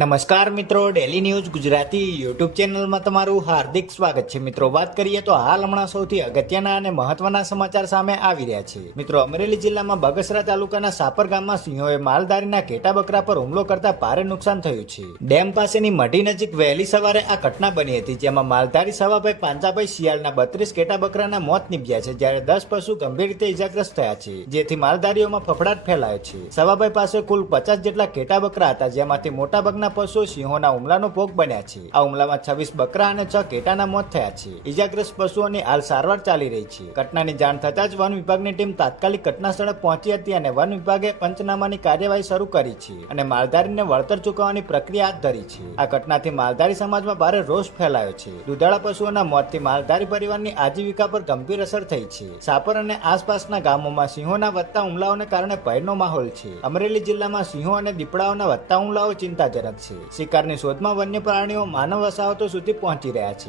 નમસ્કાર મિત્રો, daily news Gujarati YouTube ચેનલમાં તમારું હાર્દિક સ્વાગત છે। મિત્રો, વાત કરીએ તો હાલ હમણાં સૌથી અગત્યના અને મહત્વના સમાચાર સામે આવી રહ્યા છે। મિત્રો, અમરેલી જિલ્લામાં બગસરા તાલુકાના સાપર ગામમાં સિંહોએ માલધારીના ઘેટા બકરા પર હુમલો કરતા ભારે નુકસાન થયું છે। ડેમ પાસેની મઢી નજીક વહેલી સવારે આ ઘટના બની હતી, જેમાં માલધારી સવાભાઈ પાંચાભાઈ શિયાળના 32 ઘેટા બકરાના મોત નીપજ્યા છે, જ્યારે 10 પશુ ગંભીર રીતે ઇજાગ્રસ્ત થયા છે, જેથી માલધારીઓમાં ફફડાટ ફેલાયો છે। સવાભાઈ પાસે કુલ 50 જેટલા ઘેટા બકરા હતા, જેમાંથી મોટાભાગના પશુઓ સિંહોના હુમલાનો ભોગ બન્યા છે। આ હુમલામાં 26 બકરા અને 6 ઘેટાના મોત થયા છે। ઇજાગ્રસ્ત પશુઓની હાલ સારવાર ચાલી રહી છે। ઘટનાની જાણ થતાં જ વન વિભાગની ટીમ તાત્કાલિક ઘટના સ્થળે પહોંચી હતી અને વન વિભાગે પંચનામાની કાર્યવાહી શરૂ કરી છે અને માલધારીને વળતર ચૂકવવાની પ્રક્રિયા હાથ ધરી છે। આ ઘટનાથી માલધારી સમાજમાં ભારે રોષ ફેલાયો છે। દુધાળા પશુઓના મોતથી માલધારી પરિવારની આજીવિકા પર ગંભીર અસર થઈ છે। સાપર અને આસપાસના ગામોમાં સિંહોના વધતા હુમલાઓને કારણે ભયનો માહોલ છે। અમરેલી જિલ્લામાં સિંહો અને દીપડાઓના વધતા હુમલાઓ ચિંતાજનક છે। શિકારની શોધમાં વન્ય પ્રાણીઓ માનવ વસાહતો સુધી પહોંચી રહ્યા છે।